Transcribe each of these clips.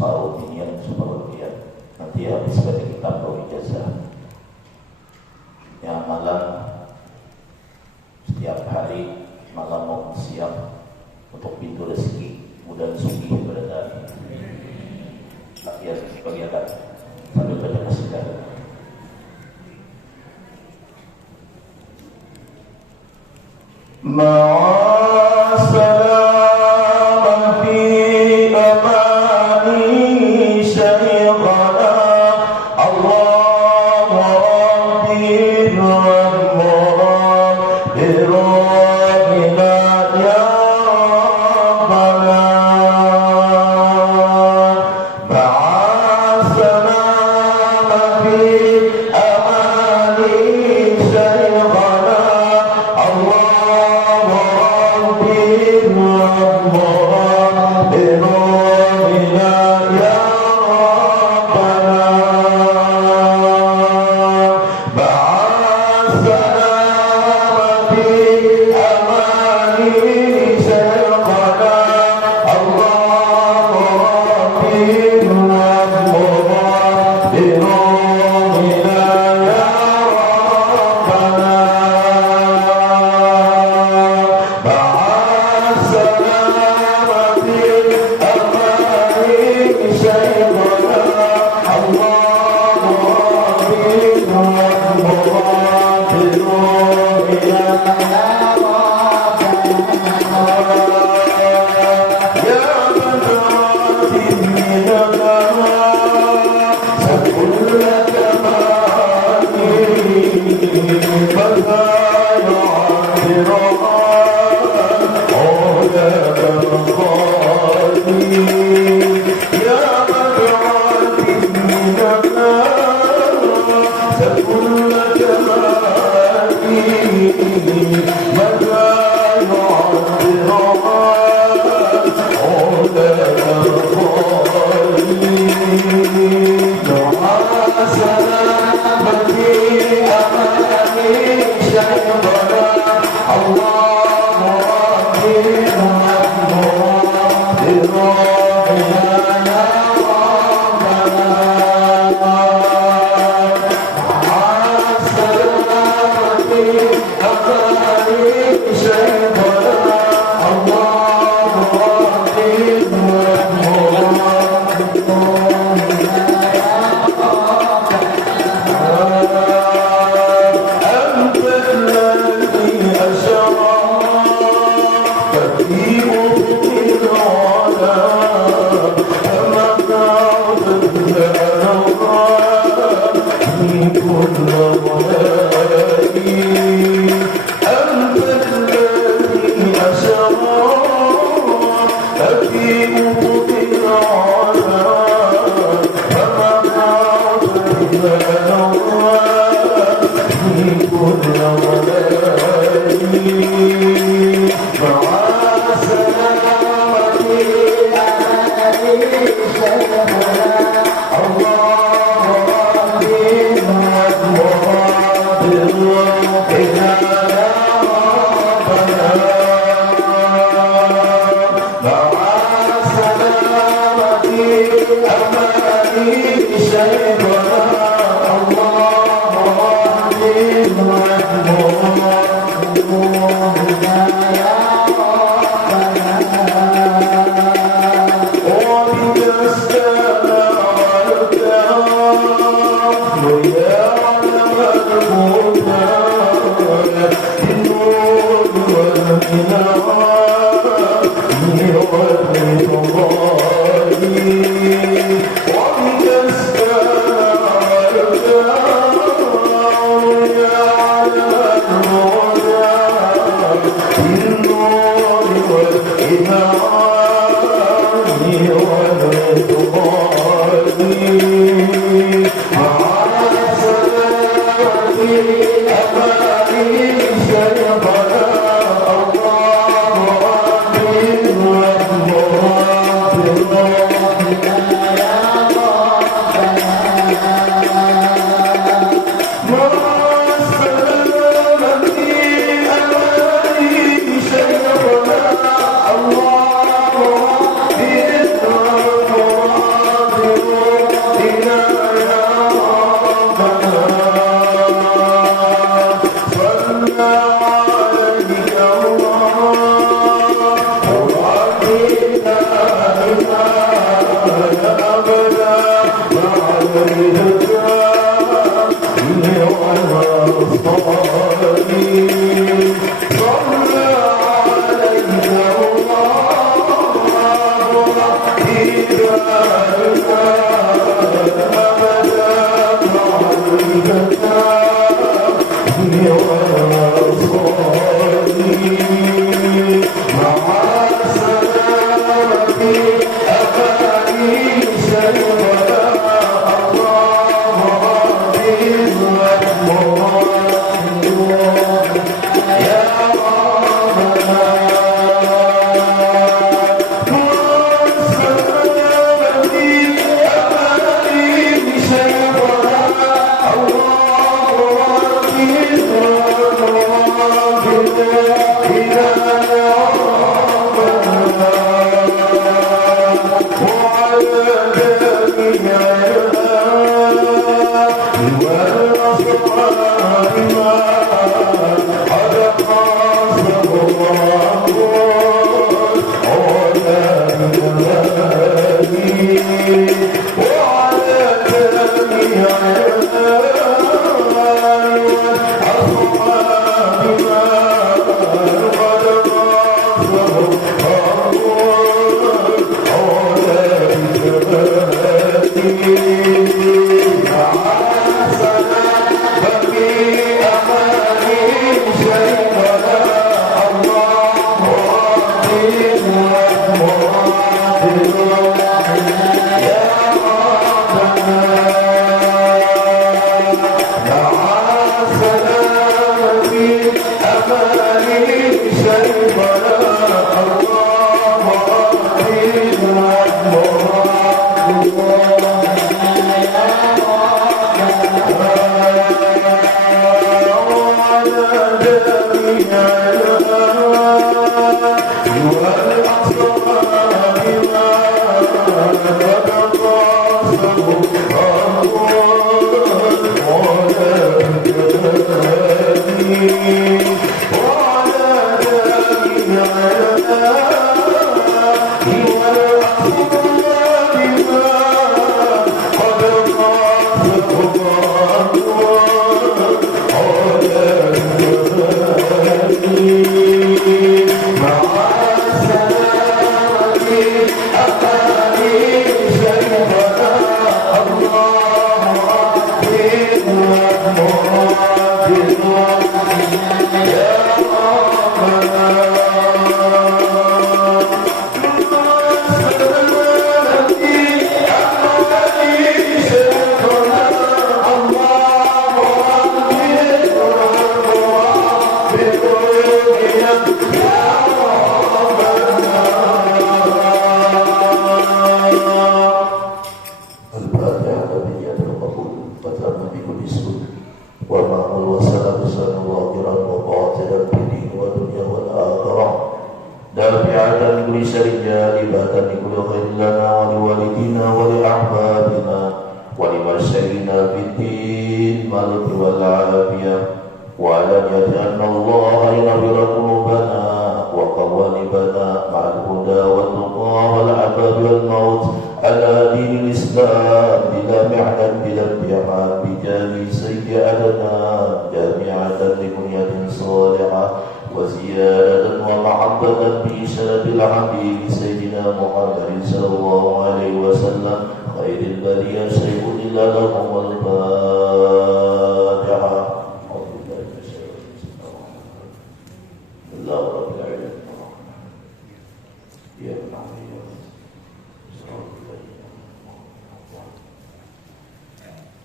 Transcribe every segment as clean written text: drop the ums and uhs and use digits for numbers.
separuh ini separuh dia. Nanti habis baca kitab atau ijazah. Yang malam setiap hari malam maupun siang untuk pintu rezeki mudah sugih berada. Akhir kegiatan sambil baca qasidah. Allah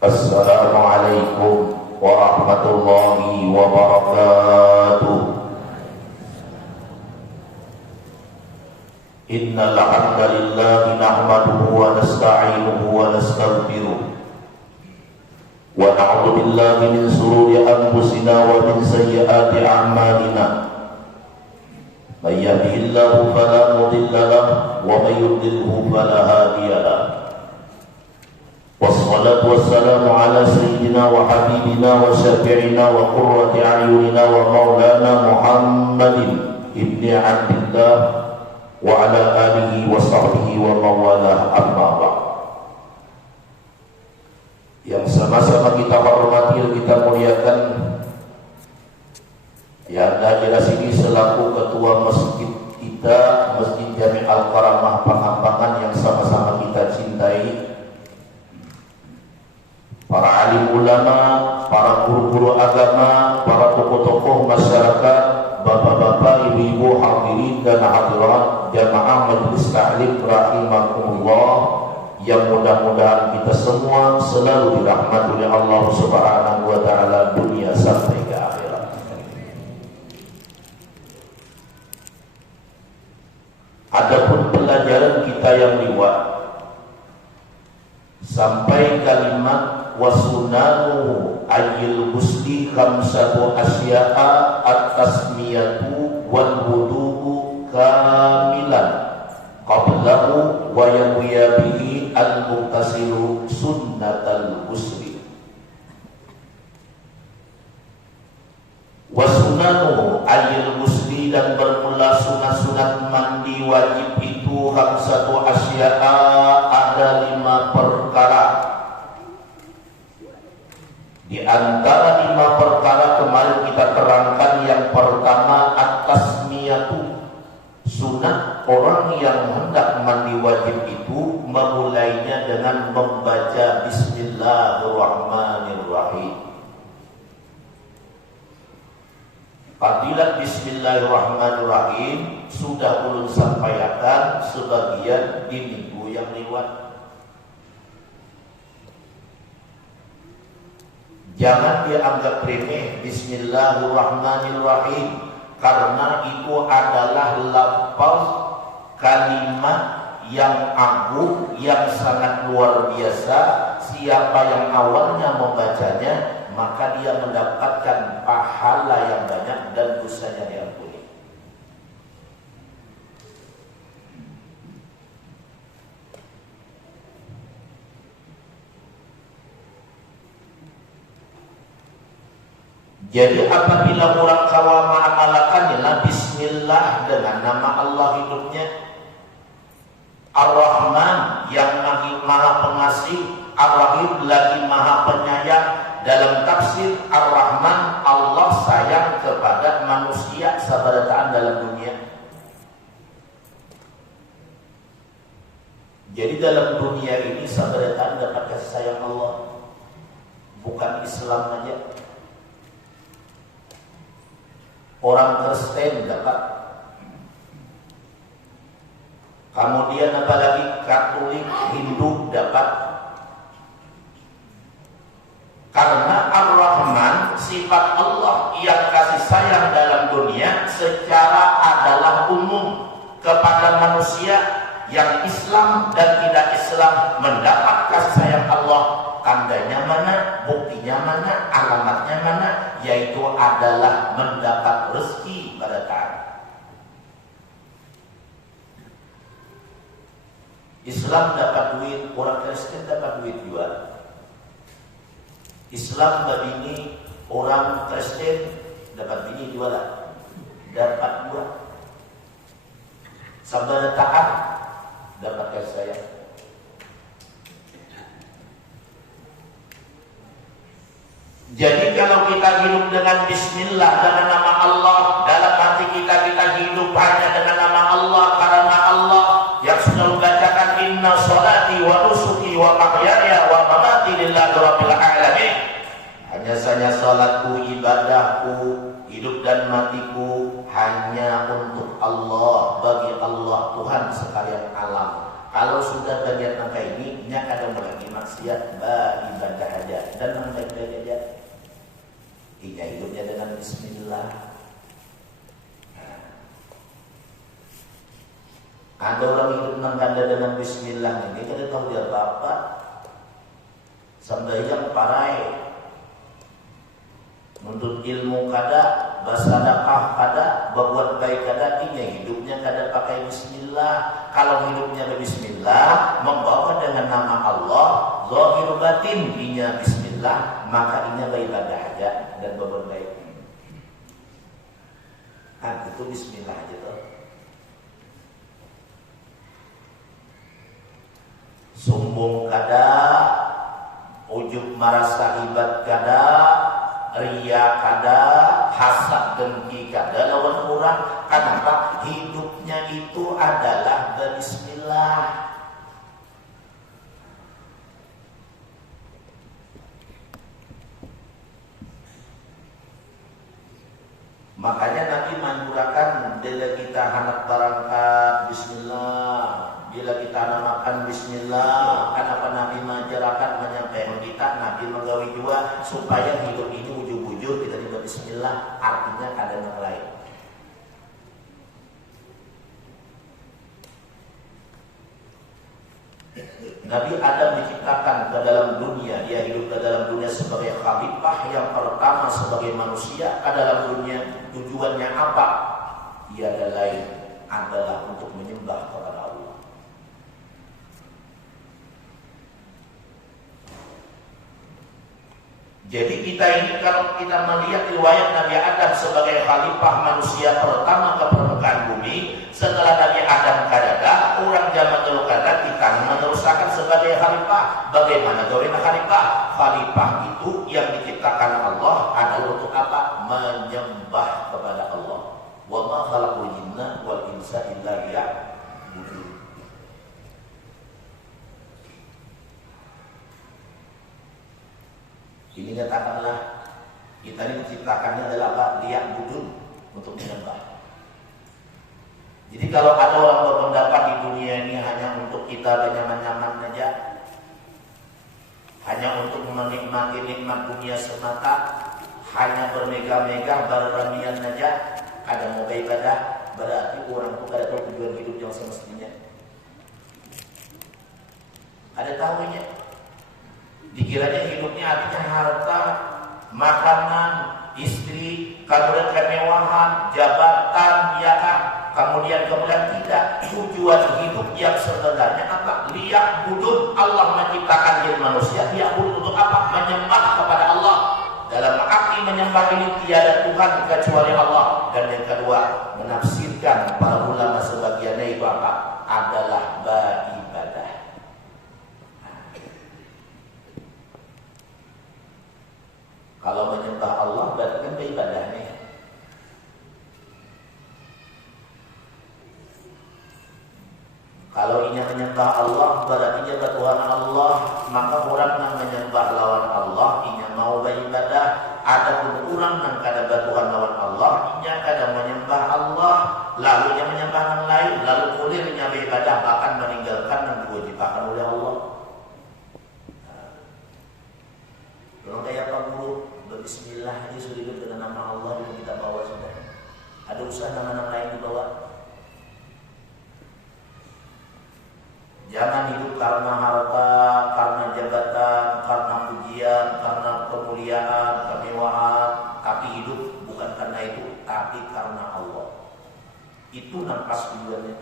Assalamualaikum warahmatullahi wabarakatuh. Innal hamdalillah nahmaduhu wa nasta'inuhu wa nastaghfiruh wa na'udzu billahi min shururi anfusina wa min sayyiati a'malina. May yahdihillahu fala mudilla lahu wa may yudlilhu fala hadiya lahu. Wassalatu wassalamu ala sayyidina wa habibina wa syafi'ina wa qurrati a'yunina wa maulana Muhammadin ibni Abdillah wa ala alihi wa sahbihi wa mawalah, amma ba'd. Yang sama-sama kita hormati, kita muliakan, yang hadir di sini selaku ketua masjid kita, Masjid Jami' Al-Karamah Pangambangan, yang sama-sama kita cintai, para alim ulama, para guru-guru agama, para tokoh-tokoh masyarakat, bapak-bapak, ibu-ibu, hadirin dan hadirat jamaah majelis taklim rahimakumullah, yang mudah-mudahan kita semua selalu dirahmati oleh Allah Subhanahu wa taala dunia sampai ke akhirat. Adapun pelajaran kita yang lewat sampai kalimat wasunanu ayil husli khamsatu asya'a at-tasmiyatu wal wudu'u kamilan qablahu wa yawiya bihi al-muqtasilu sunnatal husli. Wasunanu ayil husli, dan bermula sunat-sunat mandi wajib itu khamsatu asya'a, ada 5 perkara. Di antara 5 perkara kemarin kita terangkan, yang pertama at-tasmiyatu, sunat orang yang hendak mandi wajib itu memulainya dengan membaca Bismillahirrahmanirrahim. Fadilat Bismillahirrahmanirrahim sudah ulun sampaikan sebagian di minggu yang lewat. Jangan dianggap remeh Bismillahirrahmanirrahim, karena itu adalah lafaz kalimat yang agung, yang sangat luar biasa. Siapa yang awalnya membacanya, maka dia mendapatkan pahala yang banyak dan dosanya diampuni. Jadi apabila orang kawal mengamalkannya bismillah dengan nama Allah hidupnya, Ar-Rahman yang maha pengasih, Ar-Rahim lagi maha penyayang. Dalam tafsir Ar-Rahman, Allah sayang kepada manusia sabarataan dalam dunia. Jadi dalam dunia ini sabarataan dapat kasih sayang Allah, bukan Islam aja. Orang Kristen dapat, kemudian apalagi Katolik, Hindu dapat. Karena Ar-Rahman, sifat Allah yang kasih sayang dalam dunia secara adalah umum kepada manusia, yang Islam dan tidak Islam mendapat kasih sayang Allah. Tandanya mana, buktinya mana, alamatnya mana, yaitu adalah mendapat rezeki berkah. Islam dapat duit, orang Kristen dapat duit juga. Islam berbini, orang Kristen dapat bini juga, dapat dua. Sabda taat dapat kasih sayang. Jadi kalau kita hidup dengan bismillah, dengan nama Allah, dalam hati kita hidup hanya dengan nama Allah, karena Allah yang sudah membacakan inna sholati wa nusuki wa mahyaya wa mamati lillahi rabbil alamin. Hanya saja salatku, ibadahku, hidup dan matiku hanya untuk Allah, bagi Allah Tuhan sekalian alam. Kalau sudah bagian angka ini, nyak ada lagi maksiat, ibadah aja dan membaik-baik aja. Iya, hidupnya dengan bismillah. Ada orang hidup nangkanda dengan bismillah ini, kada tahu dia apa. Sambayang parai, nuntut ilmu kada, bersedekah kada, berbuat baik kada, ini hidupnya kada pakai bismillah. Kalau hidupnya ada bismillah, membawa dengan nama Allah, zahir batin inya bismillah, maka inya beribadah aja dan berbuat baik. Itu bismillah aja tuh. sombong kada, ujub merasa hebat kada, ria kada, hasad dengki kada lawan orang. Kenapa? Hidupnya itu adalah berbismillah. Makanya Nabi menganjurkan bila kita hendak berangkat bismillah, bila kita nak makan bismillah. Kenapa Nabi mengajarkan menyampaikan kita? Nabi menggawi juga supaya hidup ini ujung-ujung kita juga bismillah, artinya ada yang lain. Nabi Adam diciptakan ke dalam dunia, dia hidup ke dalam dunia sebagai khalifah yang pertama sebagai manusia ke dalam dunia. Tujuannya apa? Tiada lain adalah untuk menyembah kepada Allah. Jadi kita ini kalau kita melihat riwayat Nabi Adam sebagai khalifah manusia pertama ke permukaan bumi, setelah Nabi Adam kadada, orang zaman dulu kada kita meneruskan sebagai khalifah. Bagaimana gawina khalifah? Khalifah itu yang diciptakan Allah adalah untuk apa? Menyembah kepada Allah. Wa ma khalaqul jinna wal insa illa liya'budun. Ini katakanlah kita ini diciptakannya adalah apa? Liya'budun, untuk menyembah. Jadi kalau ada orang berpendapat di dunia ini hanya untuk kita bernyaman-nyaman saja, hanya untuk menikmati nikmat dunia semata, hanya bermegah-megah berramian saja, ada mau beribadah, berarti orang itu ada tahu tujuan hidup yang semestinya. Ada tahunya. Dikiranya hidupnya artinya harta, makanan, istri, kemudian kemewahan, jabatan, ya kan? Kemudian tidak. Tujuan hidup yang sebenarnya apa? Liya'budun. Allah menciptakan diri manusia, liya'budun untuk apa? Menyembah kepada Allah. Dalam arti menyembah ini tiada Tuhan kecuali Allah. Dan yang kedua, menafsirkan para ulama sebagiannya itu apa? Adalah beribadah. Kalau menyembah Allah berarti kan beribadahnya. Kalau ini menyembah Allah berarti dia bertuhan Allah, maka orang yang menyembah lawan Allah ini mau beribadah. Adapun orang yang kada bertuhan lawan Allah, ini kada menyembah Allah, lalu dia menyembah yang lain, lalu kulirnya beribadah bahkan meninggalkan yang diwajibkan oleh Allah. Kalau kayak apa dulu berbismillah ini sudah hidup dengan nama Allah yang kita bawa sudah. Ada usaha nama-nama lain dibawa. Jangan hidup karena harta, karena jabatan, karena pujian, karena kemuliaan, kemewahan. Tapi hidup bukan karena itu, tapi karena Allah. Itu nampak tujuannya.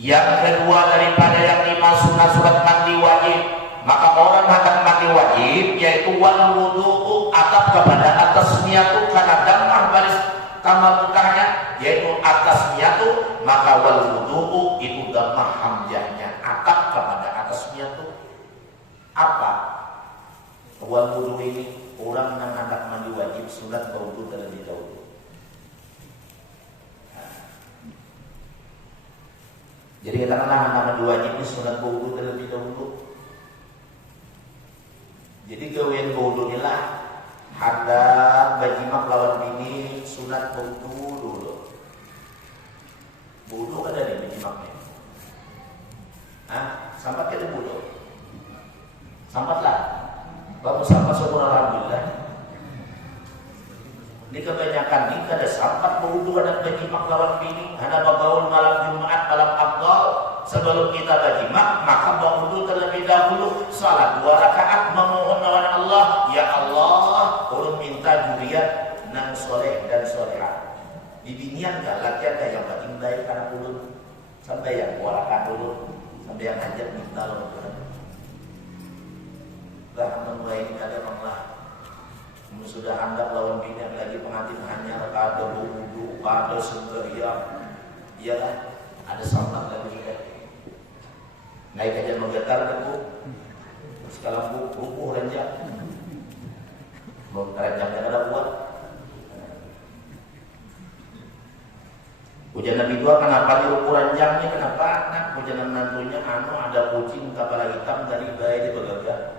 Yang kedua daripada yang 5 sunat mandi wajib, maka orang hendak mandi wajib yaitu wal wudu'u atap kepada atas niatu karena damar baris kamar bukanya yaitu atas niatu, maka wal wudu'u itu damar hamzahnya atap kepada atas niatu. Apa wal wudu ini? Orang yang hendak mandi wajib sunat berwudu terlebih dahulu. Jadi katakanlah hendak mandi wajib ini sunat berwudu terlebih dahulu. Jadi gawean wudu inilah ada bajimak lawan bini sunat wudu dulu. Wudu ada di bajimaknya. Sampat kita wudu. Sampatlah. Baru sampat syukur alhamdulillah. Ini kebanyakan ini kada sampat wudu ada bajimak lawan bini, hanya bagaul malam Jumat malam Afdal. Sebelum kita bajimak maka berwudu terlebih dahulu, salat 2 rakaat memohon lawan Allah, ya Allah, ulun minta juriat nang soleh dan soleha. Dibinian gak latihan gak yang paling baik karena ulun sampai yang 2 rakaat dulu, sampai yang hajat minta lawan Tuhan. Lah mulai ini ada Allah. Sudah handap lawan bini lagi pengantin hanya kada wudu, kada sembahyang, iya kan? Ada salat lagi sudah. Naik aja menggetar kan bu, sekarang rubuh ranjang, mau ranjangnya kada buat. Hujan Nabi dua kenapa di rubuh ranjangnya kenapa? Nah hujan nantunya ada kucing kepala hitam dari bayi di begagah.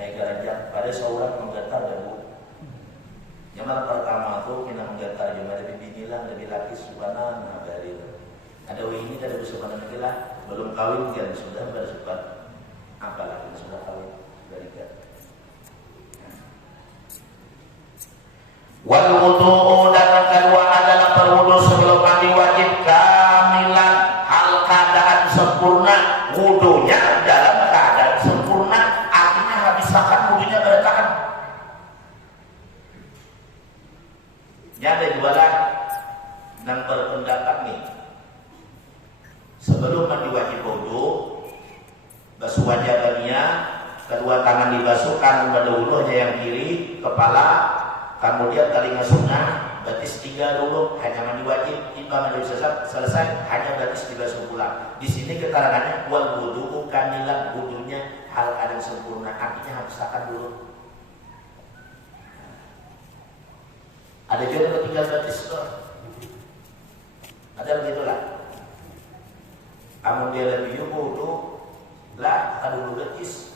Naik ranjang pada seorang menggetar dan bu. Yang pertama tuh kita menggetar yang ada binilah dari laki subhanallah dari ada ini dari subhanallah lagi lah belum kawin kan sudah bersubat apalagi sudah kawin dari kan. Wal wudu dan yang kedua adalah berwudu sebelum mandi wajib kamilan hal keadaan sempurna wudunya dalam keadaan sempurna artinya habiskan wudunya bertahan. Ada dua lah dan berpendapat nih sebelum mandi wajib wudu basuh wajah baginya kedua tangan dibasuh kanan pada wudhunya yang kiri kepala kemudian telinga sunnah batis 3 dulu hanya mandi wajib imam mandi selesai hanya batis dibasuh pulang. Di sini keterangannya wal wudu kamilan wudunya hal ada sempurna artinya habiskan dulu. Ada juga ketinggalan batis ada begitulah. Kamu dia lebih wudu lah ada dulu batis.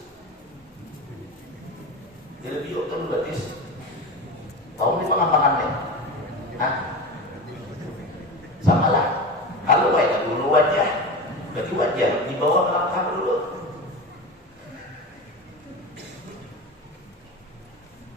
Dia lebih wudu dulu batis. Tahu ni pengambangannya? Hah? Sama lah. Kalau baik dulu wajah, bagi wajah di bawah melangkah dulu.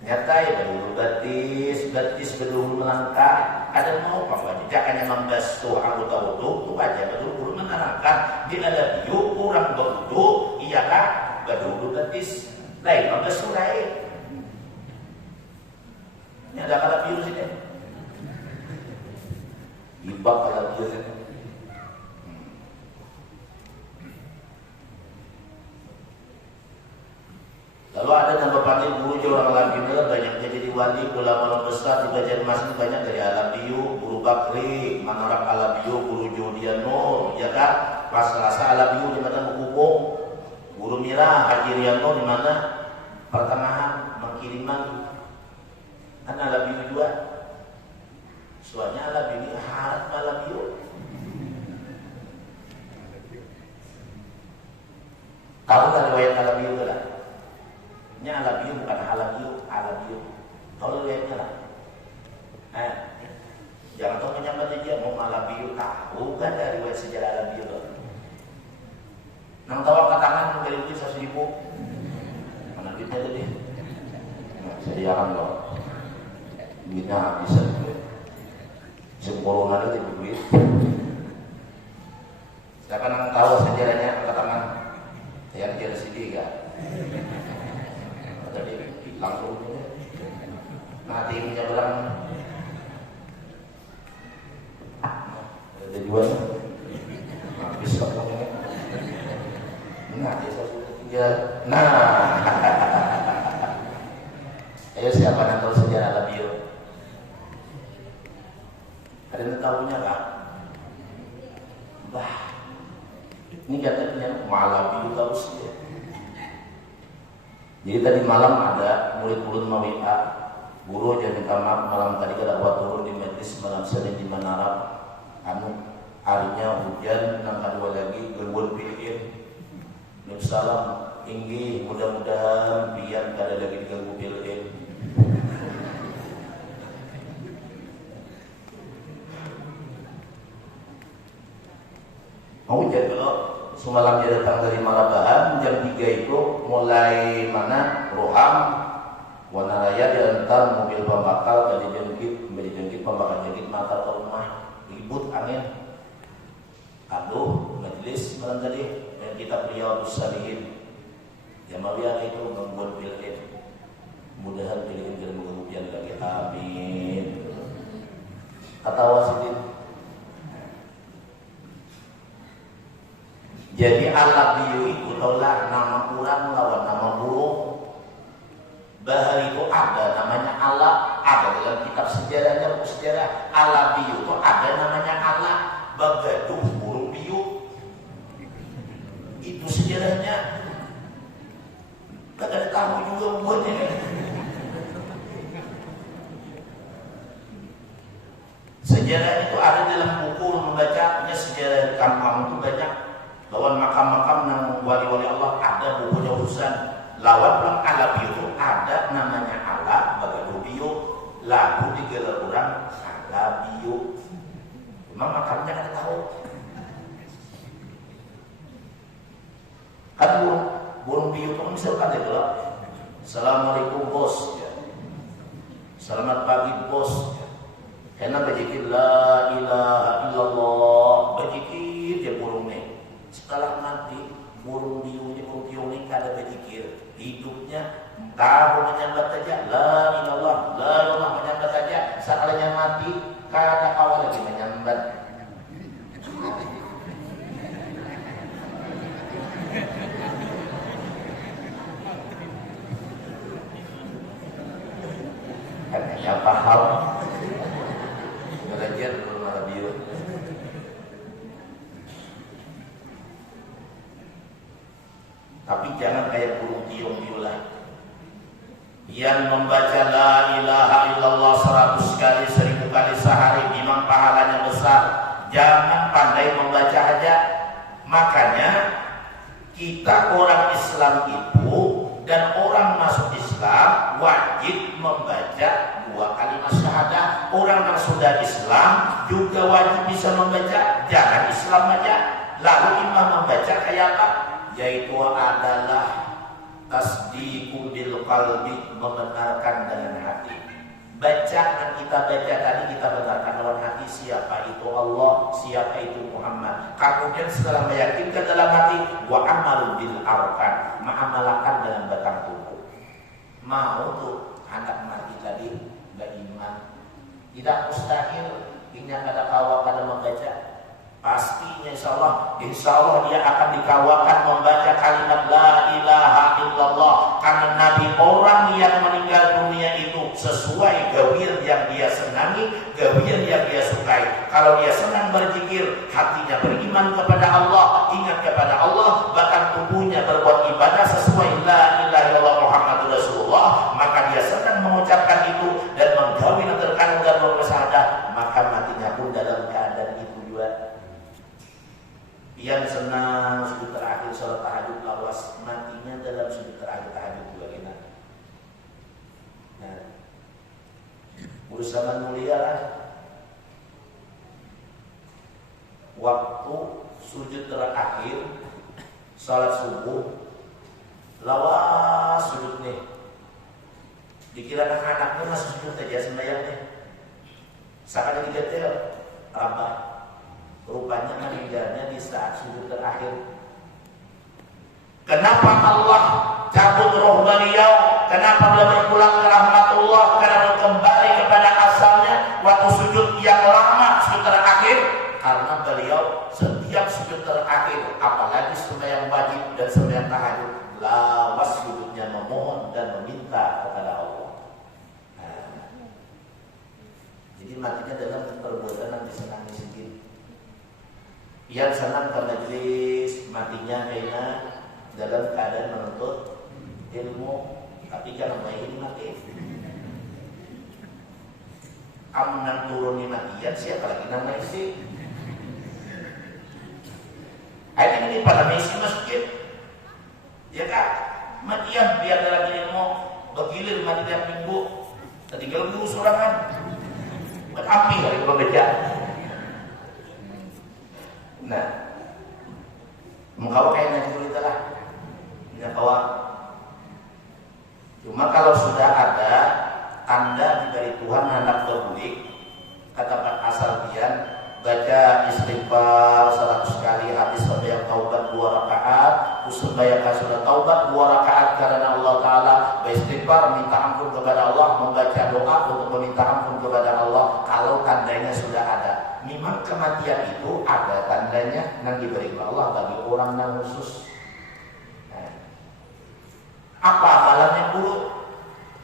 Nyata ya dulu batis belum melangkah. Ada mau apa wajib? Jangan membasuh anggota wudu, itu wajah betul menerangkan bila ada biu kurang berwudu, ialah berwudu batis. Lain membasuh lain. Ini ada kala biu sini. Ibak kala biu sini. Lalu ada nama panggil guru orang alam biu banyak jadi wali ulama besar di Bajan Mas ini banyak dari alam biu, guru Bakri, Manorak alam biu, guru Jodiano, ya kan? Pas Selasa alam biu di mana Bukubung, guru Mira, Haji Rianto di mana pertengahan Mengkiriman. Kan alam biu juga. Soalnya alam biu harap alam biu. Tahu kan riwayat alam biu tu lah? Ini alam biu bukan alam biu. Tahu riwayatnya lah. Jangan tahu menyambat dia mau alam biu tahu kan dari riwayat sejarah alam biu tu. Nang tahu angkat tangan dari itu 1.000. Mana duitnya tadi? Nah, sediakan loh. Duitnya habis saja. Sempurna ada duit. Siapa yang tahu sejarahnya angkat tangan? Yang jadi sedih kan? Tadi langsung nanti ini bilang ada jual habis katanya nanti saya ayo siapa yang tahu sejarah Labio? Ada yang tahunya kak? Wah ini katanya malam Labio tahu sih. Jadi tadi malam ada murid-murid WA, guru aja minta maaf malam tadi kada buat turun di majlis malam Senin di Manarap. Harinya hujan, nang kedua lagi gangguan pilin. Salam tinggi, mudah-mudahan biar kada lagi diganggu pilin. Hujan kalau semalam dia datang dari Marabahan jam 3 itu mulai mana Roham Wanaraya diantar mobil pembakar tadi jengkit pembakar jengkit mata rumah ribut angin aduh majelis malam tadi dan kita Riyadhus Shalihin yang mawiyah itu membuat pilih mudahan pilih tidak mengganggu lagi amin kata wasidin. Jadi Al-Labiyu itu taulah nama kurang lawan nama burung. Bahar itu ada namanya Allah, ada dalam dalam kitab sejarahnya, buku sejarah ala biu itu ada namanya ala bagaduh burung biu. Itu sejarahnya. Kagak ada tahu juga buatnya. Sejarah itu ada dalam buku membacanya, sejarah kampung itu banyak. Lawan makam-makam yang wali-wali Allah ada bukunya urusan. Lawan pulang ala biu ada namanya ala bagaduh biu. Lagu digelar orang ala biu. Memang makamnya kan tahu. Kan burung biu itu misalkan dia bilang, Assalamualaikum bos. Selamat pagi bos. Karena berzikir la ilaha illallah, berzikir dia burung ni. Setelah mati burung biu ni kada berzikir. Hidupnya tahu menyambat saja la ilallah menyambat saja. Sekalinya mati kada awal lagi menyambat. Katanya paham belajar belum biu. Tapi jangan kayak burung tiung biulah yang membaca la ilaha illallah 100 kali 1000 kali sehari memang pahalanya besar. Jangan pandai membaca aja. Makanya kita orang Islam itu dan orang masuk Islam wajib membaca 2 kalimat syahadah. Orang yang sudah Islam juga wajib bisa membaca. Jangan Islam aja lalu imam membaca kayak apa? Yaitu adalah tasdiqu bil qalbi, membenarkan dengan hati. Bacaan kita baca tadi kita benarkan dalam hati siapa itu Allah, siapa itu Muhammad. Kemudian setelah meyakinkan dalam hati wa amalun bil arkan, mengamalkan dalam batang tubuh. Mau tuh anak mati tadi beriman. Tidak mustahil ini ada kawal pada membaca. Pastinya insya Allah dia akan dikawakan membaca kalimat la ilaha illallah. Karena Nabi orang yang meninggal dunia itu sesuai gawir yang dia senangi, gawir yang dia sukai. Kalau dia senang berzikir, hatinya beriman kepada Allah, ingat kepada Allah, bahkan tubuhnya berbuat ibadah sesuai la ilaha illallah Muhammadur Rasulullah, maka dia senang mengucapkan itu dan menggawin yang terkandung dalam bersyahadah, maka matinya pun dalam keadaan itu juga. Yang senang sujud terakhir salat tahajud lawas, matinya dalam sujud terakhir tahajud juga kita. Nah, urusan mulia lah. Waktu sujud terakhir salat subuh lawas sujud nih. Dikira anaknya masih sujud aja sembahyang nih. Sakit digetel abah. Rupanya meninggalnya di saat sujud terakhir. Kenapa Allah cabut roh beliau? Kenapa beliau berpulang ke rahmatullah? Karena kembali kepada asalnya waktu sujud yang lama, sujud terakhir. Karena beliau setiap sujud terakhir, apalagi sembahyang wajib dan sembahyang tahajud, lawas sujudnya memohon dan meminta kepada Allah. Nah, jadi matinya dalam perbuatan yang disenangi sedikit. Yang senang ke majlis, matinya karena dalam keadaan menuntut ilmu, tapi jangan main mati. Amnan turun di matian, siapa lagi namanya sih? Akhirnya ini pada misi masjid, ya kak, matian biar dalam ilmu, bergilir mati tiap minggu, tinggal dulu sorangan, buat api kali kalau beja. Nah, mengkawak kayak cerita lah, kawak. Cuma kalau sudah ada tanda dari Tuhan anak berbulik, kata asal pian, baca istighfar 100 kali, habis sembahyang taubat 2 rakaat, sembahyang sudah taubat 2 rakaat karena Allah Taala, beristighfar minta ampun kepada Allah, membaca doa untuk meminta ampun kepada Allah. Kalau tandanya sudah ada. Memang kematian itu ada tandanya yang diberi Allah bagi orang yang khusus. Nah, apa amalannya buruk?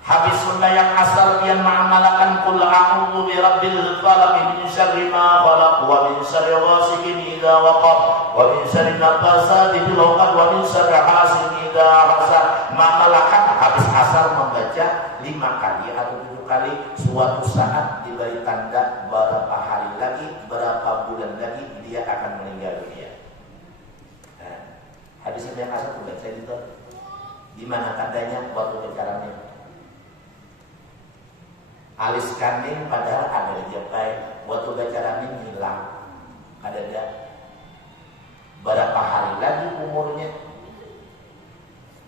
Habis sembahyang asar pian mengamalkan qul a'udzu birabbil falaq min syarri ma khalaq wa min syarri ghasiqin idza waqab wa min syarri nafasati fil 'uqad wa min syarri hasidin idza hasad. Mengamalkan habis asar membaca 5 kali atau 7 kali, suatu saat diberi tanda berapa hari lagi, berapa bulan lagi dia akan meninggal dunia. Nah, hadis yang asar membaca itu di mana tandanya? Waktu berjalannya alis kanding padahal ada di japai, waktu bacaramin hilang, ada berapa hari lagi umurnya,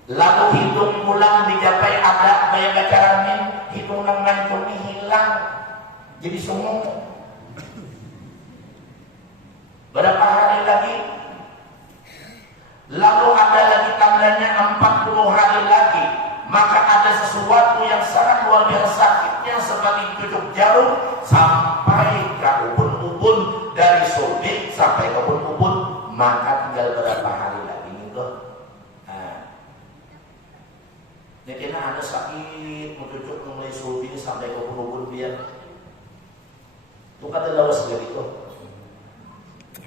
lalu hidung pulang di japai ada bayar bacaramin, hidung nang ini hilang jadi sumuk, berapa hari lagi, lalu ada lagi tandanya 40 hari lagi, maka ada sesuatu yang sangat luar biasa sakitnya seperti cucuk jarum sampai ke ubun-ubun, dari sulbi sampai ke ubun-ubun, maka tinggal berapa hari lagi gitu. Nah, jadi ada sakit mencucuk mulai sulbi sampai ke ubun-ubun biar itu kata lawas gitu.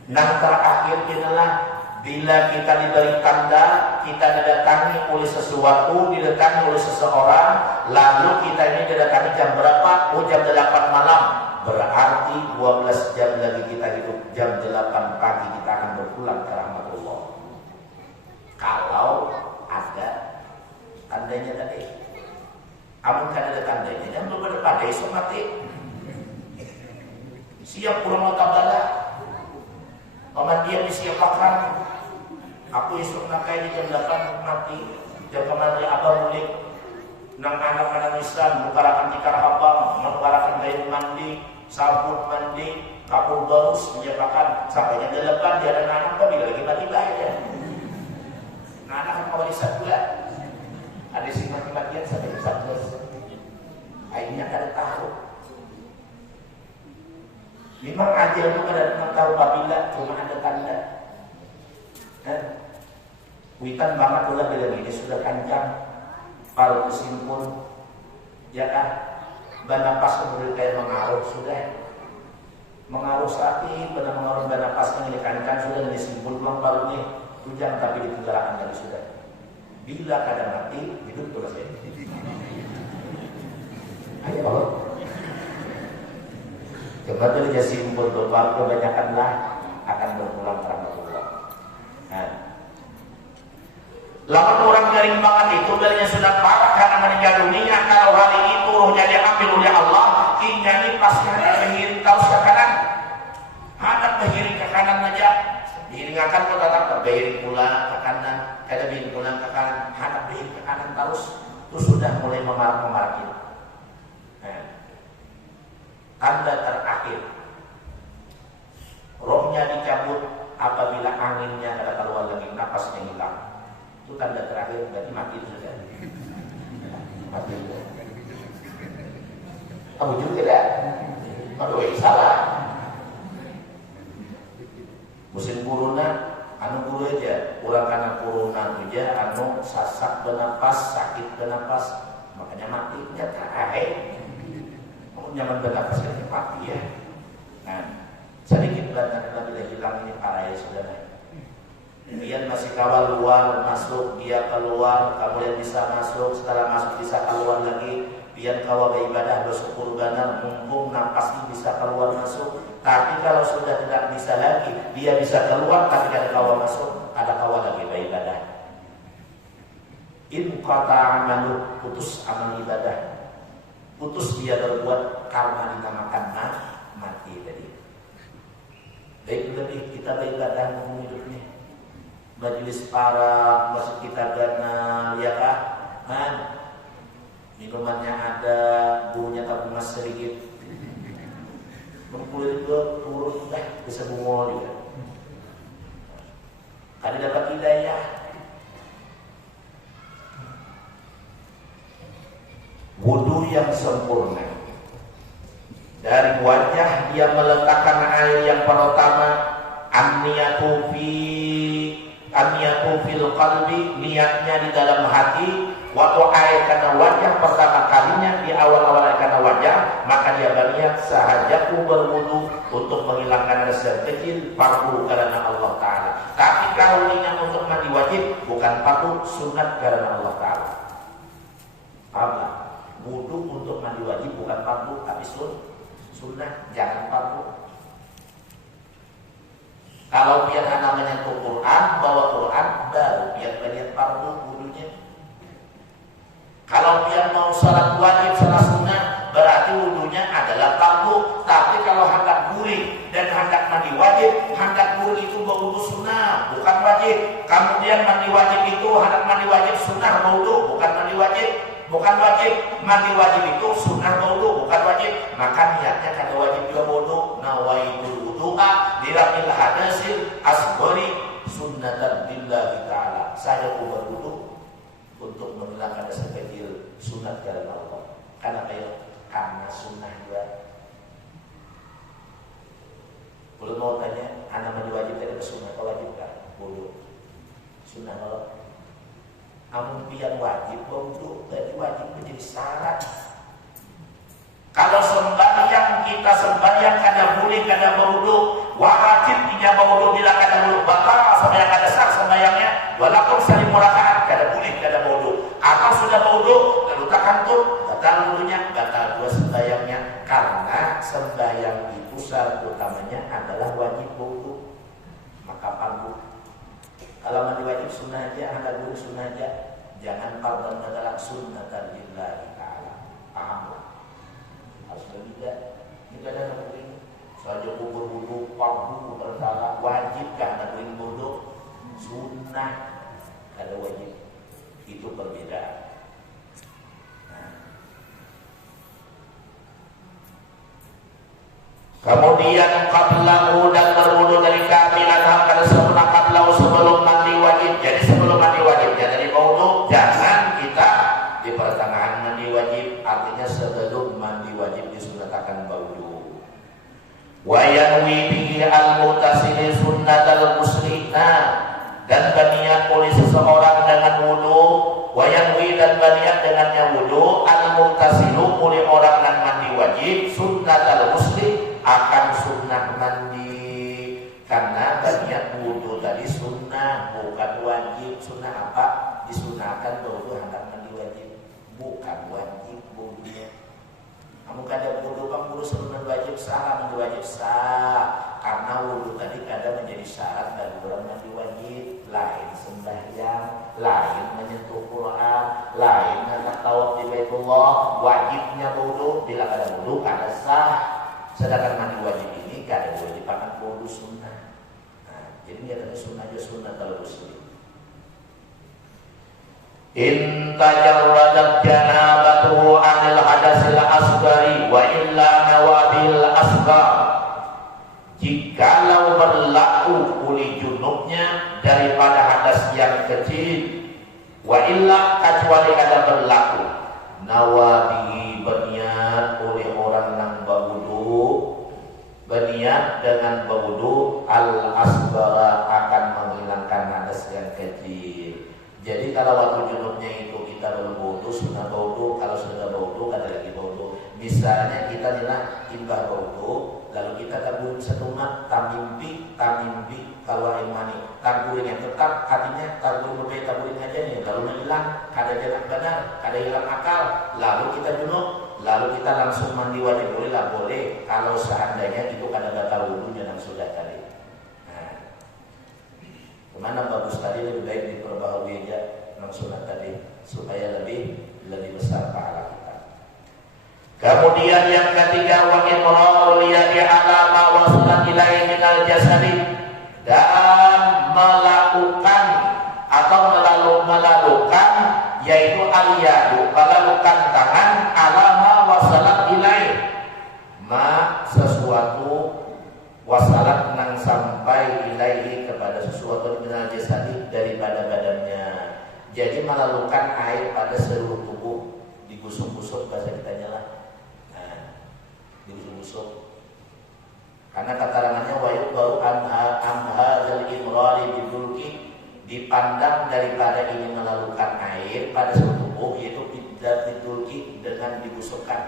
Nah terakhir adalah bila kita diberi tanda, kita didatangi oleh sesuatu, didatangi oleh seseorang, lalu kita ini didatangi jam berapa? Oh jam 8 malam. Berarti 12 jam lagi kita hidup, jam 8 pagi kita akan berpulang ke rahmatullah. Kalau ada tandanya tadi. Amun kan ada tandanya, jangan lupa ada pada esok mati. Siap kurang mau tabala. Paman dia disiapkan. Aku esok nakai di jam 8 mati. Jam kemana abang mulik nang anak-anak Islam mengkarakan tikar habang, mengkarakan gayung mandi, sabun mandi, kapur bagus menyiapkan sampai jam 8 dia ada anak tapi lagi mati aja. Nah anak kan kawali sabula. Ada si mati-matian sampai jam 11. Akhirnya kada tahu. Memang ajar itu kada tahu apabila cuma ada tanda. Witan banget pula bila ini sudah kencang, paru kesimpul, ya kan? Banapas kemudian kayak mengaruh sudah, mengaruh sakit, benar mengaruh banapas yang kencang sudah disimpul pulang parunya, tujang tapi ditinggalkan tadi sudah. Bila kadang mati, hidup terus ya. Ayo Allah. Coba tuh dia simpul berbang kebanyakanlah akan berpulang ke rahmatullah. Nah. Lawan orang garing banget itu belinya sudah parah karena meninggal dunia. Kalau hari itu ruhnya diambil oleh Allah, ini pasti hendak berhiring terus ke kanan, hendak berhiring ke kanan aja. Dihiringakan kok datang berhiring pula ke kanan, ada berhiring pulang ke kanan, hendak berhiring ke kanan terus. Itu sudah mulai memarah-marahin. Nah, tanda terakhir, rohnya dicabut apabila anginnya kada keluar lagi, napasnya hilang. Itu tanda terakhir, berarti mati itu sudah. Mati itu. Kamu juga tidak? Aduh, salah. Musim corona, anu guru aja, ulang karena corona aja, anu sasak bernapas, sakit bernapas, makanya mati. Ya terakhir. Kamu nyaman bernapas kan mati ya. Nah, sedikit berat bila hilang ini parah ya saudara. Dia masih kawal luar masuk, dia keluar, kemudian bisa masuk, setelah masuk bisa keluar lagi, biar kawal beribadah bersyukur benar, mumpung napasnya bisa keluar masuk. Tapi kalau sudah tidak bisa lagi, dia bisa keluar tapi tidak kawal masuk, ada kawal lagi beribadah. In qata amalu, putus amal ibadah, putus dia berbuat karena dinamakan mati tadi. Baik lebih kita beribadah hidupnya. Majelis para masuk kita ganal ya kah? Minumannya ada, buahnya tabungan sedikit. Mengkulit itu turun dah bisa bungol juga. Kada dapat hidayah. Wudu yang sempurna. Dari wajah dia meletakkan air yang pertama, an-niyatu fil qalbi, niatnya di dalam hati, waktu air kena wajah pertama kalinya di awal-awal air kena wajah, maka dia berniat sahajaku berwudu untuk menghilangkan dosa kecil, fardu karena Allah Ta'ala. Tapi kalau niat untuk mandi wajib bukan fardu, sunat karena Allah Ta'ala. Paham tak? Wudu untuk mandi wajib bukan fardu, tapi sunnah, jangan fardu. Kalau biar anak menyentuh Quran, bawa Quran, baru biar berniat fardu wudunya. Kalau biar mau salat wajib, salat sunnah, berarti wudunya adalah fardu. Tapi kalau hendak gurih dan hendak mandi wajib, hendak gurih itu wudu sunnah, bukan wajib. Kemudian mandi wajib itu hendak mandi wajib sunnah wudu, bukan mandi wajib. Bukan wajib, mandi wajib itu sunnah wudu, bukan wajib. Maka niatnya kada wajib juga wudu. Nawaitul wudu'a lirafil hadasil asghari sunnatan lillahi ta'ala. Saya berwudu untuk menghilangkan dosa kecil, sunat karena Allah. Karena sunnah juga. Belum mau tanya, anak mandi wajib tidak sunnah atau wajib kan? Wudu sunnah Allah. Namun yang wajib wudu, berarti wajib menjadi syarat. Kalau sembahyang kita sembahyang kada boleh kada berwudu, wajib tidak berwudu bila kada wudu, batal sembahyang kada sah sembahyangnya, walaupun saling rakaat kada boleh kada berwudu. Atau sudah berwudu lalu takantun, batal wudunya, batal dua sembahyangnya, karena sembahyang itu syarat utamanya adalah wajib wudu. Maka fardu. Kalau mandi wajib sunnah aja, hendak guru sunnah aja, jangan fardu adalah sunnatan lillahi ta'ala. Paham? Harus berbeda. Itu ada nama ini. Saja kubur wudu, fardu bersalah, wajib kan ada wudu, sunnah ada wajib. Itu perbedaan. Kemudian qablahu dan berwudu dari kamilan karena sempurna qablahu sebelum mandi wajib. Jadi sebelum mandi wajib dari wudu, jangan kita di pertengahan mandi wajib. Artinya sebelum mandi wajib disunatkan berwudu. Wa yanwi bihi al-mutasili sunnatal muslimina, dan berniat oleh seseorang dengan wudu. Wa yanwi dan berniat dengannya wudu al-mutasilu oleh orang yang mandi wajib sunnatal muslim, akan sunnah mandi. Karena berniat wudu tadi sunnah, bukan wajib. Sunnah apa? Disunahkan wudu hendak mandi wajib, bukan wajib wudunya. Kamu kada wudu bang, wudu sunnah wajib sah, mandi wajib sah. Karena wudu tadi kada menjadi syarat bagi orang mandi wajib. Lain sembahyang, lain menyentuh Quran, lain hendak tawaf di Baitullah. Wajibnya wudu, bila kada wudu kada sah. Sedangkan mandi wajib ini kada wajib akan wudu sunnah. Nah, jadi dia kata sunnah aja, sunnah kalau muslim. In tajarradat janabatuhu anil hadasil asghari wa illa nawabil asghar. Jikalau berlaku kuli junubnya daripada hadas yang kecil, wa illa kecuali ada berlaku nawabi berniat oleh orang yang berniat dengan berwudu al-asbara akan menghilangkan hadas yang kecil. Jadi kalau waktu junubnya itu kita belum berwudu, sunnah berwudu. Kalau sudah berwudu, kada lagi berwudu. Misalnya kita nila timbah berwudu, lalu kita tabur setumat tamimpi kalau air mani taburin yang tetap, artinya taburin aja nih, lalu hilang, kada jalan benar, kada hilang akal, lalu kita junub, lalu kita langsung mandi wajib, boleh lah, boleh. Kalau seandainya itu kada batal wudunya dan sudah tadi. Nah, kemana bagus tadi lebih baik diperbaharui aja langsung tadi supaya lebih besar pahala kita. Kemudian yang ketiga, wa imra'ul yadi ala ma wasalat ilaihi minal jasadi, dan melakukan atau melakukan yaitu al-yadu, melakukan tangan ala ma wasalat ilaihi, ma sesuatu wasalat nang sampai ilaihi kepada sesuatu minal jasadi daripada badannya. Jadi melakukan air pada seluruh tubuh, digusuk-gusuk bahasa kitanya lah. Digusuk-gusuk. Karena keterangannya wayuk baru amha dari imrari bidulki, dipandang daripada ini melakukan air pada seluruh tubuh dengan digusukkan.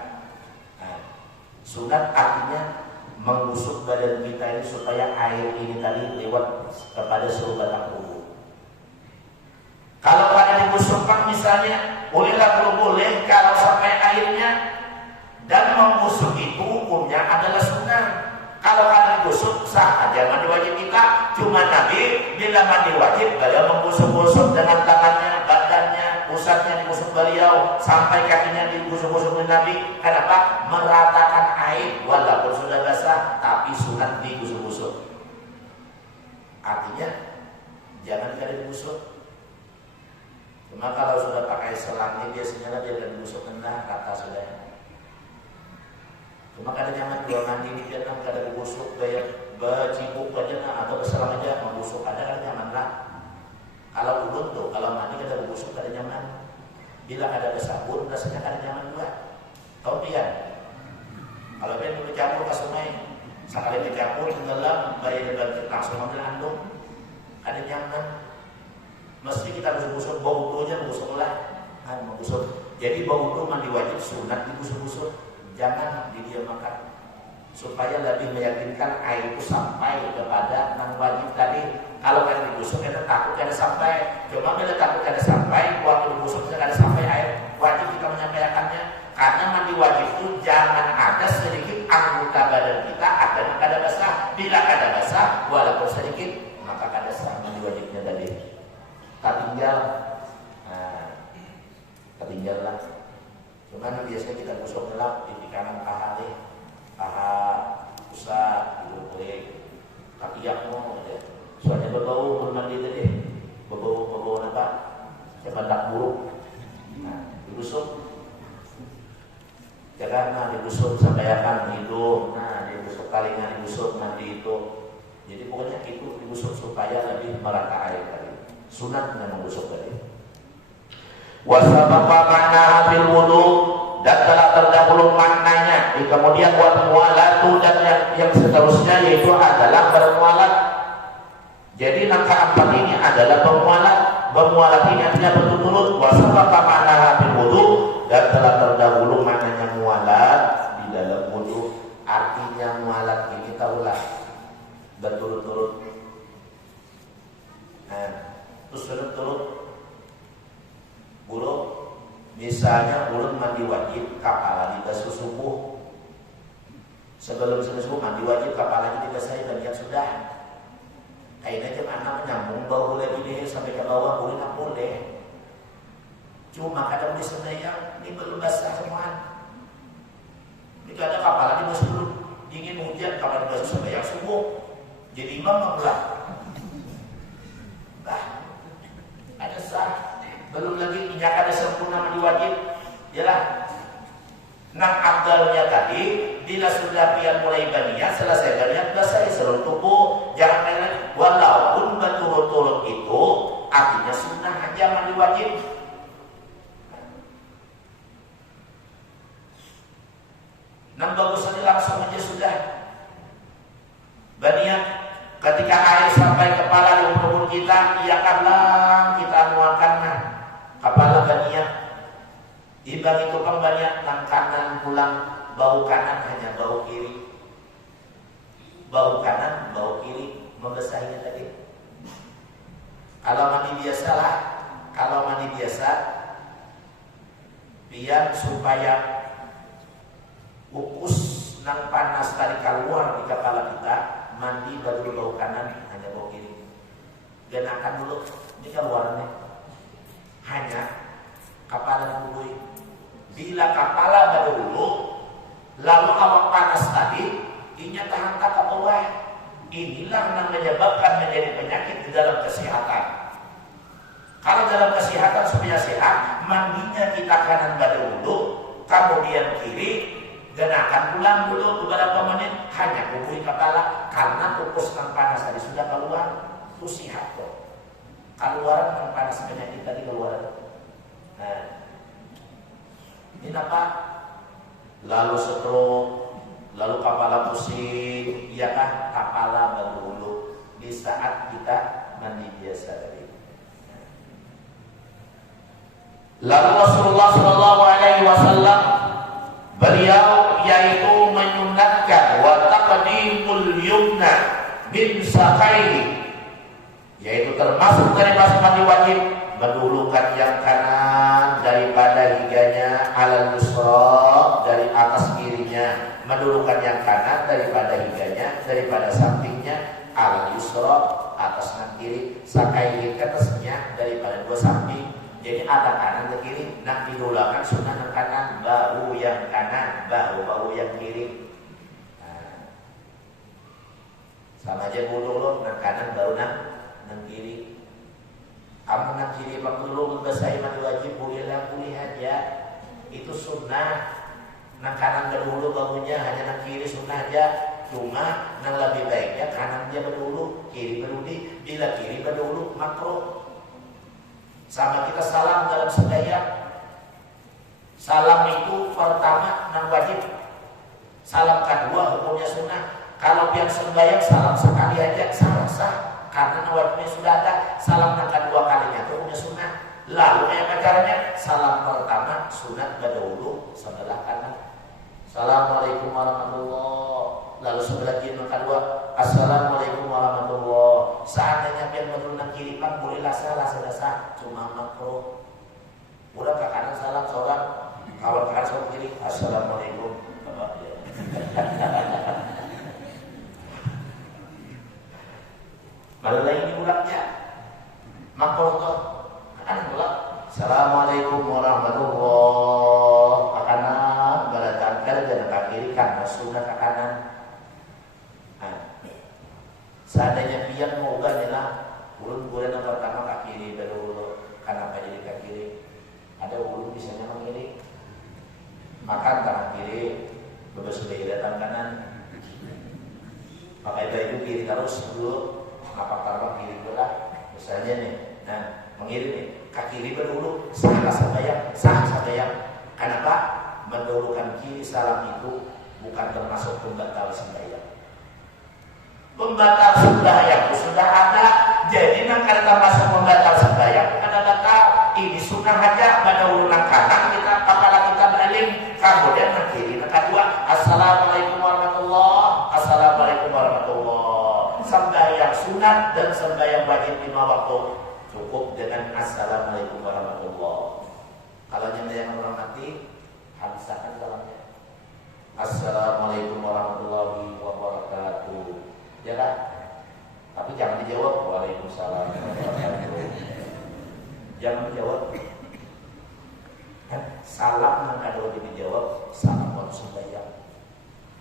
Nah, sunat artinya menggusuk badan kita ini supaya air ini tadi lewat kepada seluruh batang tubuh. Kalau pada digusukkan misalnya, bolehlah belum boleh kalau sampai airnya, dan menggusuk itu hukumnya adalah sunnah. Kalau pada digusuk sah aja mandi wajib kita. Cuma Nabi bila mandi wajib beliau menggusuk-gusuk dengan tangannya, badannya, pusatnya digusuk beliau sampai kakinya digusuk-gusuk oleh Nabi. Kenapa? Meratakan air walaupun sudah basah, tapi sunat digusuk-gusuk. Artinya jangan kalian digusuk. Cuma kalau sudah pakai selang ini biasanya dia akan digusuk kena rata sudah. Cuma kadang jangan dua mandi di Vietnam kadang digusuk bayar bacibuk aja atau berselang aja menggusuk ada kan nyaman lah. Kalau udun tuh kalau mandi kadang digusuk kadang nyaman. Bila ada bersabun rasanya kadang nyaman juga. Tahu dia? Kalau dia bercampur ke sungai, sekali bercampur tenggelam bayar langsung ambil andung. Ada nyaman. Mesti kita gusuk-gusuk bau udunya menggusuk lah. Menggusuk. Jadi bau udu mandi wajib sunat digusuk-gusuk. Jangan didiamkan supaya lebih meyakinkan air itu sampai kepada yang wajib tadi. Kalau kalian digusuk kita takut kada sampai. Cuma bila takut kada sampai, waktu digusuk kita kada sampai air wajib kita menyampaikannya. Karena mandi wajib itu jangan ada sedikit anggota badan kita ada yang kada basah. Bila kada basah, walaupun sedikit maka kada sah mandi wajibnya tadi. Tertinggal lah. Cuman biasanya kita gosok gelap di kanan paha deh, paha pusat, boleh, kaki yakmo, ya. Soalnya berbau bermandi tadi, berbau apa? Cepat buruk. Nah, digusuk, jangan digusuk sampai akan hidung, digusuk talingan, digusuk nanti itu. Jadi pokoknya itu digusuk supaya lebih merata air tadi. Sunatnya menggusuk tadi. Wasabaqa makna fil wudu, dan telah terdahulu maknanya. Kemudian wal mualatu, dan yang seterusnya yaitu adalah bermualat. Jadi langkah 4 ini adalah bermualat. Bermualat ini artinya berturut-turut. Wasabaqa makna fil wudu, dan telah terdahulu maknanya mualat di dalam wudu. Artinya mualat ini tahulah berturut-turut. Terus berturut-turut. Buruk, misalnya buruk mandi wajib, kepala dibasuh subuh. Sebelum subuh mandi wajib, kepalanya dibasahi dan dia sudah. Akhirnya jam 6 menyambung bau lagi deh sampai ke bawah, boleh tak boleh. Cuma kadang di sembahyang ini belum basah semuaan. Itu ada kepala dibasuh dulu, dingin hujan, kepala dibasuh sembahyang subuh. Jadi imam mengulang. Ada sah. Belum lagi tidak ada sempurna mandi wajib. Yalah. Nah abdalnya tadi bila sudah pian mulai baniyat, selesai baniyat basah seluruh tubuh. Jangan main walaupun berturut-turut itu artinya sunnah aja mandi wajib. Nah bagus saja langsung aja sudah baniyat. Ketika air sampai kepala di perut kita, iakanlah kita muakannya kepala baniyat. Dibagi tukang baniyat nang kanan pulang, bau kanan hanya bau kiri. Bau kanan, bau kiri membasahinya tadi. Kalau mandi biasa lah, kalau mandi biasa biar supaya ukus nang panas tadi keluar di kepala kita, mandi baru bau kanan hanya bau kiri. Genakan dulu ini keluarnya hanya kepala dulu. Bila kepala baru dulu, lalu awak panas tadi, inya tahan ke bawah. Inilah yang menyebabkan menjadi penyakit di dalam kesehatan. Kalau dalam kesehatan supaya sehat, mandinya kita kanan baru dulu, kemudian kiri. Genakan pulang dulu beberapa menit, hanya kuburi kepala karena kukus yang panas tadi sudah keluar, itu sihat kok. Keluaran yang panas penyakit tadi keluar. Nah, ini apa? Lalu stroke, lalu kepala pusing, iyakah kepala berbulu di saat kita mandi biasa tadi. Lalu Rasulullah SAW Beliau yaitu menyunatkan wa taqdimul yumna bin saqaihi, yaitu termasuk dari masuk mandi wajib mendulukan yang kanan daripada higanya, alal yusra dari atas kirinya, mendulukan yang kanan daripada higanya, daripada sampingnya, alal yusra atas dan kiri, saqaihi ke atasnya daripada dua samping. Jadi ada kanan ke kiri, nak didulakan sunnah yang kanan, baru yang kanan, baru yang kiri. Nah, sama aja bodoh loh, nak kanan baru nang kiri. Kamu nang kiri pak dulu membasahi mandi wajib boleh aja, itu sunnah. Nang kanan dahulu barunya, hanya nang kiri sunnah aja. Cuma nang lebih baiknya kanan dia dahulu, kiri baru bila kiri dahulu makruh. Sama kita salam dalam sembahyang. Salam itu pertama nang wajib. Salam kedua hukumnya sunnah. Kalau yang sembahyang salam sekali aja sah, karena wajibnya sudah ada. Salam nang kedua kalinya hukumnya sunnah. Lalu yang caranya salam pertama sunat berdahulu sebelah kanan. Assalamualaikum warahmatullahi. Lalu sebelah kiri yang kedua assalamualaikum warahmatullahi. Seandainya yang menurunkan kiri kan bolehlah salah, cuma makruh. Udah ke kanan salam sholat, kawan ke kanan sholat kiri assalamualaikum. Malah lagi diulangnya makruh tuh kan ulang assalamualaikum warahmatullahi. Ke kanan balakan dan ke kiri kan sunnah ke kanan. Seandainya pian mau ganyalah ulun boleh yang pertama ke kiri dulu. Kenapa jadi ke kiri? Ada ulun bisanya mengiri. Makan tangan kiri, bebas beda tangan kanan. Maka itu kiri terus dulu. Napak tangan kiri belah. Misalnya nih, nah mengirim nih ke kiri dulu. Sah sembahyang. Kenapa? Mendahulukan kiri salam itu bukan termasuk pembatal sembahyang. Pembatal sembahyang sudah ada, jadi nang kada termasuk pembatal sembahyang kada batal. Ini sunnah aja pada urunan kanan kita apabila kita beralim, kemudian nang kiri nang kedua assalamualaikum warahmatullahi. Sembahyang sunat dan sembahyang wajib 5 waktu cukup dengan assalamualaikum warahmatullahi. Kalau yang orang mati habiskan dalamnya assalamualaikum warahmatullahi wabarakatuh. Ya kan? Tapi jangan dijawab waalaikumsalam. Jangan dijawab. Salam yang kada wajib dijawab, salam waktu sembahyang.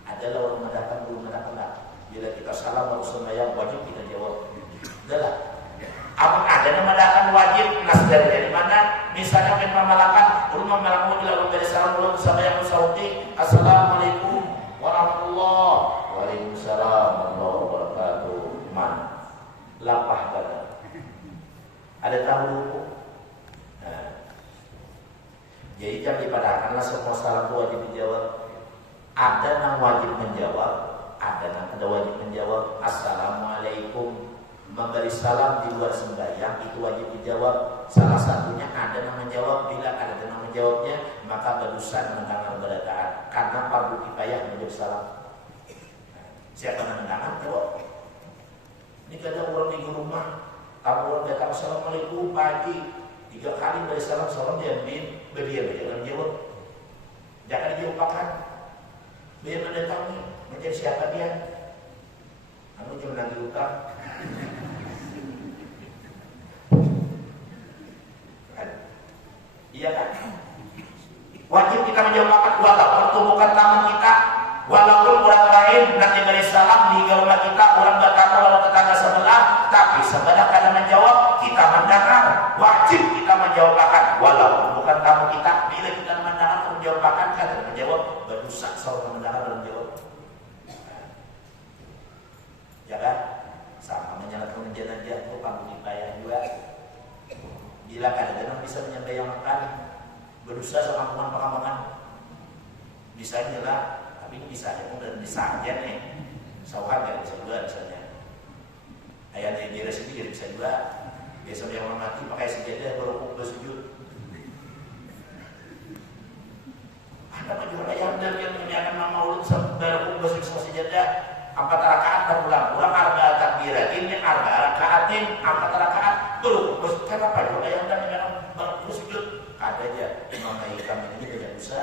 Adalah orang mendatang belum mendatang. Bila kita salam waktu sembahyang wajib kita jawab. Adalah. Apa ada yang mendatang wajib? Nas dari mana? Misalnya memalakan, belum memalakan bila dari salam belum sembahyang sauti. Assalamualaikum warahmatullahi. Waalaikumsalam warahmatullahi wabarakatuh. Lapah kata. Ada tahu dulu. Nah. Jadi jangan dipadahkanlah semua salam itu wajib dijawab. Ada yang wajib menjawab, ada yang tidak wajib menjawab. Assalamualaikum. Memberi salam di luar sembahyang itu wajib dijawab. Salah satunya ada yang menjawab. Bila ada yang menjawabnya, maka berdosa mendengar berataan. Karena fardu kifayah menjawab salam. Siapa yang mendengar jawab. Ini kadang orang di rumah, kamu orang datang assalamualaikum pagi 3 kali dari salam diamin, berdiam jangan jawab, jangan dijawabkan. Dia mendatangi, menjadi siapa dia? Kamu cuma lagi utang. Iya kan? Wajib kita menjawabkan walaupun tumbukan tangan kita. Walaupun orang lain nanti beri salam di rumah kita, orang berkata orang tetangga sebelah, tapi sebelah kadang menjawab, kita mendengar, wajib kita menjawabkan. Walaupun bukan tamu kita, bila kita mendengar menjawabkan, kadang menjawab, berdosa seorang mendengar dan menjawab. Ya kan? Sama menyalakan jenazah itu panggung dibayar juga. Bila kadang-kadang bisa menyampaikan makan, berdosa sama makan. Bisanya lah. Tapi ini bisa aja, dan bisa aja nih. Sawahan gak bisa juga misalnya. Ayat yang di resmi jadi bisa juga. Biasa yang orang mati pakai sejadah berukuk bersujud. Kenapa juga yang dari yang akan maulud sebelum bersiksa sajadah 4 rakaat berulang arba takbiratin arba rakaatin 4 rakaat terus kenapa juga yang dari yang bersujud ada aja Imam Haikam ini tidak bisa.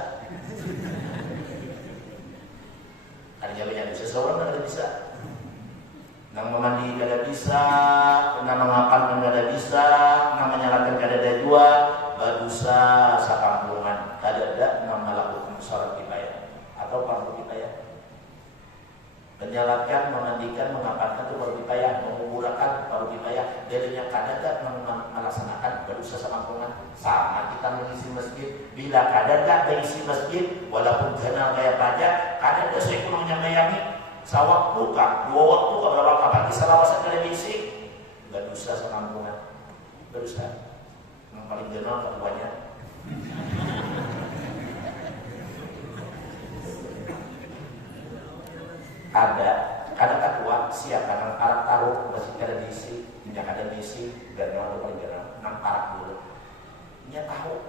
Ada banyak bisa seorang tidak bisa. Nang memandi kada bisa, nang mengapan kada bisa, nang menyalakan kada ada dua, badusa sakampungan kada ada nang melakukan sholat kifayah atau fardu kifayah. Menyalakan, memandikan, mengapankan itu fardu kifayah, menguburkan fardu kifayah. Darinya kada ada melaksanakan badusa sakampungan. Sama kita mengisi masjid, bila kada ada mengisi masjid, walaupun kenal kayak pajak, kada ada saya kurangnya bayangi. Sawaktu kah, 2 waktu kah berapa kapan? Di salawasan televisi, nggak dosa sekampungan, nggak dosa. Yang paling kenal ketuanya. Ada ketua siap karena alat taruh masih ada diisi, minyak ada diisi, dan yang paling kenal, nang parak dulu. Dia tahu,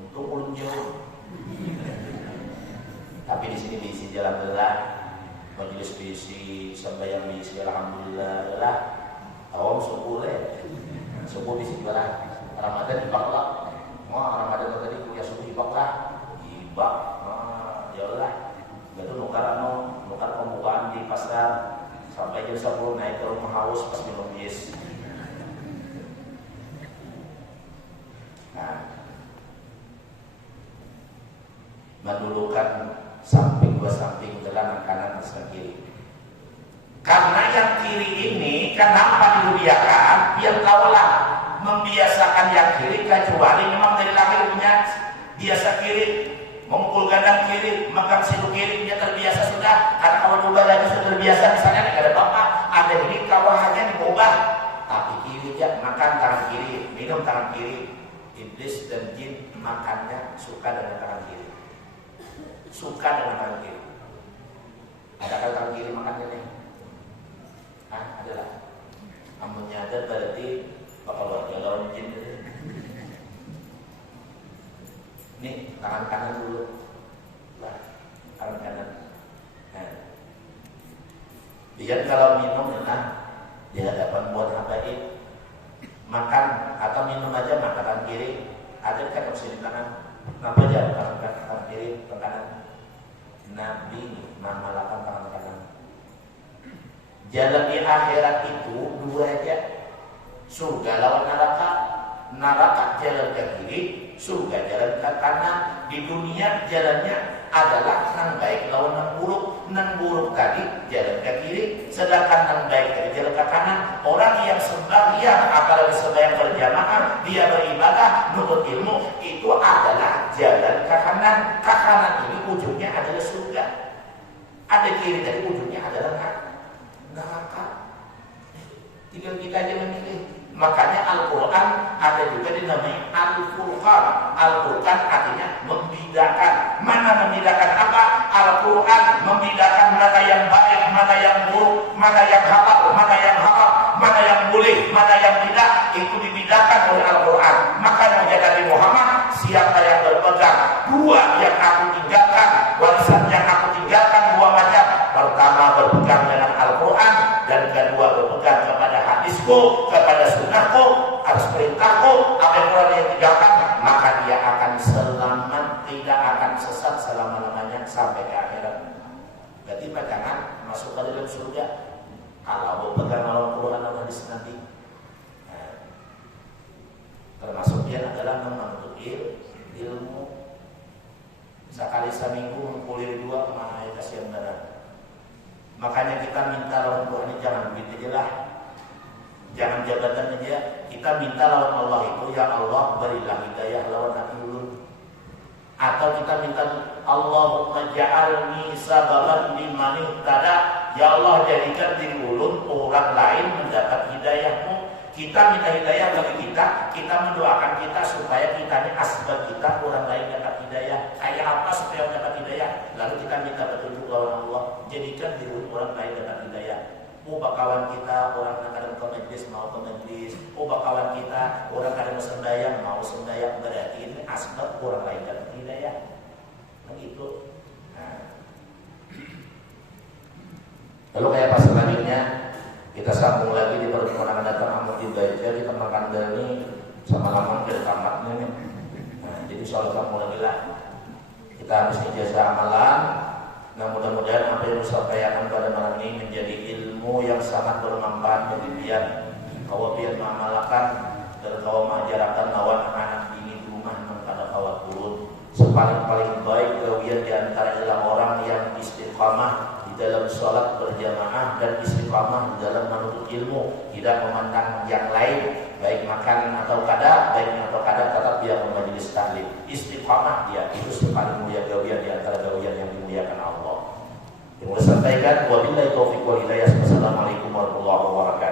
untung ulun jauh. Tapi di sini diisi jalan belah. Majelis diisi, sembahyang diisi, alhamdulillah lah. Awam subuh diisi lah. Ramadan ibak lah. Ramadan tadi kuliah subuh ibak lah. Ibak, ya Allah. Itu nukar pembukaan di pasar sampai jam 10 naik ke rumah haus pas minum bis. Nah, mendulukan samping 2 samping jalan kanan dan kiri. Karena yang kiri ini kenapa dibiarkan? Biar kaulah membiasakan yang kiri kecuali memang dari lahir punya biasa kiri, memukul gandang kiri, megang siku kiri dia terbiasa sudah. Karena kalau coba lagi sudah terbiasa misalnya tidak ada bapak, ada ini kawahannya diubah. Tapi kiri ya makan tangan kiri, minum tangan kiri. Iblis dan jin makannya suka dengan tangan kiri. Suka dengan tangan kiri. Adakah tangan kiri makannya nih? Adalah. Kamu nyadar berarti bakal lawan jin. Nih tangan kanan dulu. Lah, tangan kanan. Nah. Biar kalau minum di hadapan buat habaib makan atau minum aja makan tangan kiri. Ada kan opsi di tangan. Kenapa aja tangan kiri, tangan kanan? Nabi mengamalkan tangan kanan. Jalan di akhirat itu 2 aja. Surga lawan neraka. Neraka jalan ke kiri, surga jalan ke kanan. Di dunia jalannya adalah nan baik lawan nan buruk. Nan buruk tadi jalan ke kiri, sedangkan nan baik tadi jalan ke kanan. Orang yang sembahyang apalagi sembahyang berjamaah, dia beribadah, nuntut ilmu, itu adalah jalan ke kanan. Ke kanan ini ujungnya adalah surga. Ada kiri dari ujungnya adalah neraka. Tinggal kita aja memilih. Makanya Al-Quran ada juga dinamai Al-Furqan. Al-Furqan artinya membedakan. Mana membedakan apa? Al-Quran membedakan mana yang baik, mana yang buruk, mana yang halal, mana yang haram, mana yang boleh, mana yang tidak. Itu dibedakan oleh Al-Quran. Maka Nabi Muhammad, siapa yang berpegang 2 yang aku tinggalkan, warisan yang aku tinggalkan 2 macam. Pertama berpegang dengan Al-Quran, dan kedua berpegang kepada hadisku, kepada sunnahku, harus perintahku. Apa yang tinggalkan, maka dia akan selamat, tidak akan sesat selama-lamanya sampai ke akhirat. Berarti pegangan masuk ke dalam surga. Kalau berpegang Al-Quran dan hadis Nabi, termasuk dia adalah menuntut ilmu. Sekali seminggu mengkulir 2 mana kasihan darah. Makanya kita minta lawan Tuhan ini jangan begitu aja lah. Jangan jabatan aja. Kita minta lawan Allah itu, ya Allah berilah hidayah lawan hati ulun. Atau kita minta Allahumma ja'alni sababan liman ihtada. Ya Allah jadikan diri ulun orang lain mendapat hidayahmu. Kita minta hidayah bagi kita mendoakan kita supaya kita ini asbab kita orang lain dapat hidayah. Kayak apa supaya dapat hidayah? Lalu kita minta petunjuk lawan Allah. Jadikan diri orang lain dapat hidayah. Bakawan kita orang kadang ke majlis mau ke majlis. Bakawan kita orang kadang sembahyang mau sembahyang. Berarti ini asbab orang lain dapat hidayah. Begitu. Nah. Lalu kayak pas selanjutnya kita sambung lagi di pertemuan akan datang amal dibaca kita makan dari sama lama dari tamatnya nih. Nah, jadi soal sambung lagi lah. Kita habis ijazah amalan. Nah mudah-mudahan apa yang disampaikan pada malam ini menjadi ilmu yang sangat bermanfaat bagi biar kau biar mengamalkan dan kau mengajarkan lawan anak ini di rumah mengkada kawat turun. Sepaling-paling baik kawian di antara ialah orang yang istiqamah di dalam sholat berjamaah dan istiqamah di dalam menuntut ilmu, tidak memandang yang lain, baik makan atau kada, tetap dia ke majelis taklim. Istiqamah dia itu sepaling mulia kawian di antara kawian yang dimuliakan Allah. Yang saya sampaikan wabillahi taufiq wal hidayah. Wassalamualaikum warahmatullahi wabarakatuh.